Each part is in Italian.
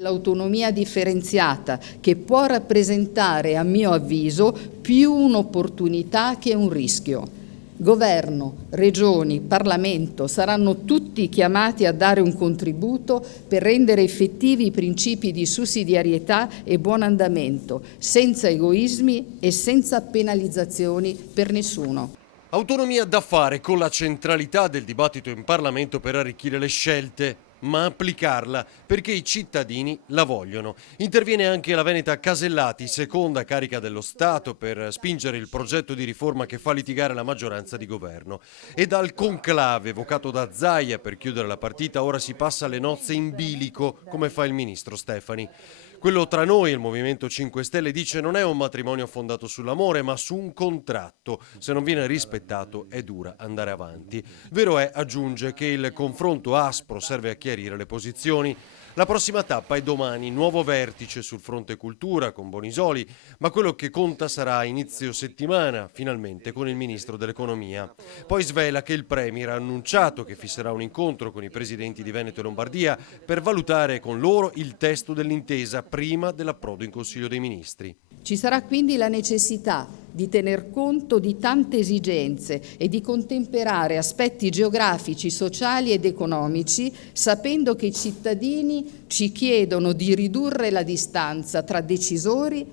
L'autonomia differenziata, che può rappresentare, a mio avviso, più un'opportunità che un rischio. Governo, regioni, Parlamento saranno tutti chiamati a dare un contributo per rendere effettivi i principi di sussidiarietà e buon andamento, senza egoismi e senza penalizzazioni per nessuno. Autonomia da fare con la centralità del dibattito in Parlamento per arricchire le scelte, ma applicarla perché i cittadini la vogliono. Interviene anche la veneta Casellati, seconda carica dello Stato, per spingere il progetto di riforma che fa litigare la maggioranza di governo. E dal conclave evocato da Zaia per chiudere la partita ora si passa alle nozze in bilico, come fa il ministro Stefani. Quello tra noi, il Movimento 5 Stelle, dice non è un matrimonio fondato sull'amore, ma su un contratto. Se non viene rispettato è dura andare avanti. Vero è, aggiunge, che il confronto aspro serve a chiarire le posizioni. La prossima tappa è domani, nuovo vertice sul fronte cultura con Bonisoli, ma quello che conta sarà inizio settimana, finalmente, con il ministro dell'economia. Poi svela che il Premier ha annunciato che fisserà un incontro con i presidenti di Veneto e Lombardia per valutare con loro il testo dell'intesa prima dell'approdo in Consiglio dei Ministri. Ci sarà quindi la necessità di tener conto di tante esigenze e di contemperare aspetti geografici, sociali ed economici, sapendo che i cittadini ci chiedono di ridurre la distanza tra decisori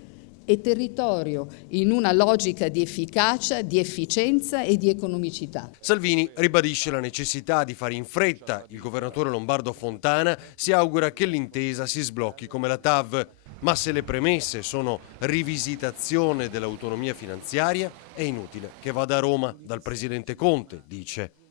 e territorio in una logica di efficacia, di efficienza e di economicità. Salvini ribadisce la necessità di fare in fretta. Il governatore lombardo Fontana si augura che l'intesa si sblocchi come la TAV. Ma se le premesse sono rivisitazione dell'autonomia finanziaria, è inutile che vada a Roma dal presidente Conte, dice.